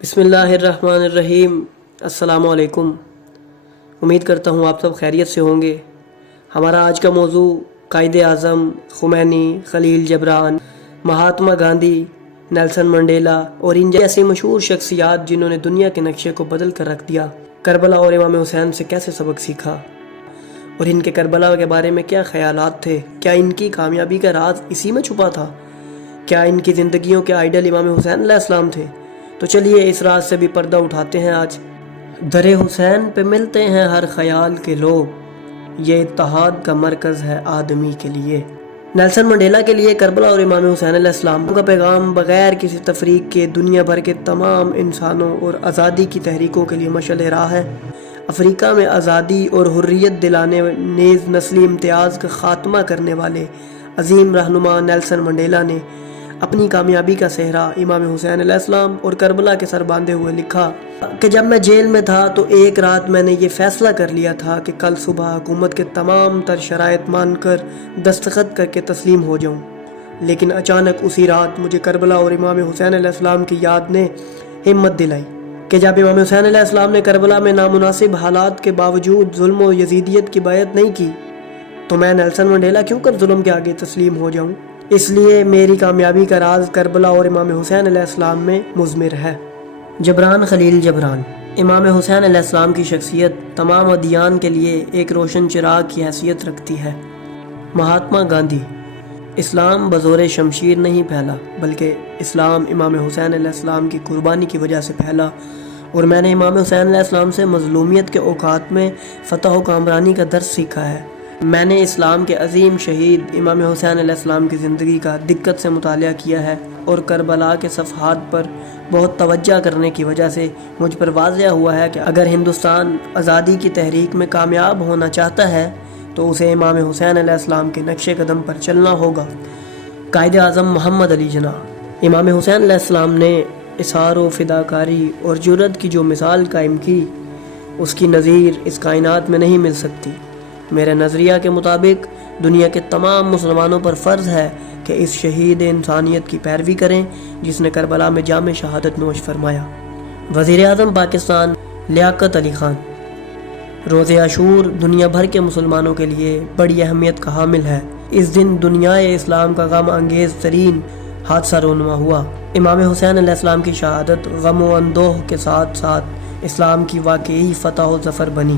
بسم اللہ الرحمن الرحیم۔ السلام علیکم۔ امید کرتا ہوں آپ سب خیریت سے ہوں گے۔ ہمارا آج کا موضوع قائد اعظم خمینی، خلیل جبران، مہاتما گاندھی، نیلسن منڈیلا اور ان جیسی مشہور شخصیات جنہوں نے دنیا کے نقشے کو بدل کر رکھ دیا، کربلا اور امام حسین سے کیسے سبق سیکھا اور ان کے کربلا کے بارے میں کیا خیالات تھے۔ کیا ان کی کامیابی کا راز اسی میں چھپا تھا؟ کیا ان کی زندگیوں کے آئیڈل امام حسین علیہ السلام تھے؟ تو چلیے اس راز سے بھی پردہ اٹھاتے ہیں۔ آج در حسین پہ ملتے ہیں ہر خیال کے لوگ، یہ اتحاد کا مرکز ہے آدمی کے لیے۔ نیلسن منڈیلا کے لیے کربلا اور امام حسین علیہ السلام کا پیغام بغیر کسی تفریق کے دنیا بھر کے تمام انسانوں اور آزادی کی تحریکوں کے لیے مشعل راہ ہے۔ افریقہ میں آزادی اور حریت دلانے نیز نسلی امتیاز کا خاتمہ کرنے والے عظیم رہنما نیلسن منڈیلا نے اپنی کامیابی کا صحرا امام حسین علیہ السلام اور کربلا کے سر باندھے ہوئے لکھا کہ جب میں جیل میں تھا تو ایک رات میں نے یہ فیصلہ کر لیا تھا کہ کل صبح حکومت کے تمام تر شرائط مان کر دستخط کر کے تسلیم ہو جاؤں، لیکن اچانک اسی رات مجھے کربلا اور امام حسین علیہ السلام کی یاد نے ہمت دلائی کہ جب امام حسین علیہ السلام نے کربلا میں نامناسب حالات کے باوجود ظلم و یزیدیت کی بیعت نہیں کی تو میں نیلسن منڈیلا کیوں کر ظلم کے آگے تسلیم ہو جاؤں۔ اس لیے میری کامیابی کا راز کربلا اور امام حسین علیہ السلام میں مضمر ہے۔ جبران خلیل جبران۔ امام حسین علیہ السلام کی شخصیت تمام ادیان کے لیے ایک روشن چراغ کی حیثیت رکھتی ہے۔ مہاتما گاندھی۔ اسلام بزور شمشیر نہیں پھیلا، بلکہ اسلام امام حسین علیہ السلام کی قربانی کی وجہ سے پھیلا، اور میں نے امام حسین علیہ السلام سے مظلومیت کے اوقات میں فتح و کامرانی کا درس سیکھا ہے۔ میں نے اسلام کے عظیم شہید امام حسین علیہ السلام کی زندگی کا دقت سے مطالعہ کیا ہے، اور کربلا کے صفحات پر بہت توجہ کرنے کی وجہ سے مجھ پر واضح ہوا ہے کہ اگر ہندوستان آزادی کی تحریک میں کامیاب ہونا چاہتا ہے تو اسے امام حسین علیہ السلام کے نقش قدم پر چلنا ہوگا۔ قائد اعظم محمد علی جناح۔ امام حسین علیہ السلام نے اصرار و فداکاری اور جرأت کی جو مثال قائم کی، اس کی نظیر اس کائنات میں نہیں مل سکتی۔ میرے نظریہ کے مطابق دنیا کے تمام مسلمانوں پر فرض ہے کہ اس شہید انسانیت کی پیروی کریں جس نے کربلا میں جام شہادت نوش فرمایا۔ وزیر اعظم پاکستان لیاقت علی خان۔ روز عاشور دنیا بھر کے مسلمانوں کے لیے بڑی اہمیت کا حامل ہے۔ اس دن دنیا اسلام کا غم انگیز ترین حادثہ رونما ہوا۔ امام حسین علیہ السلام کی شہادت غم و اندوہ کے ساتھ ساتھ اسلام کی واقعی فتح و ظفر بنی۔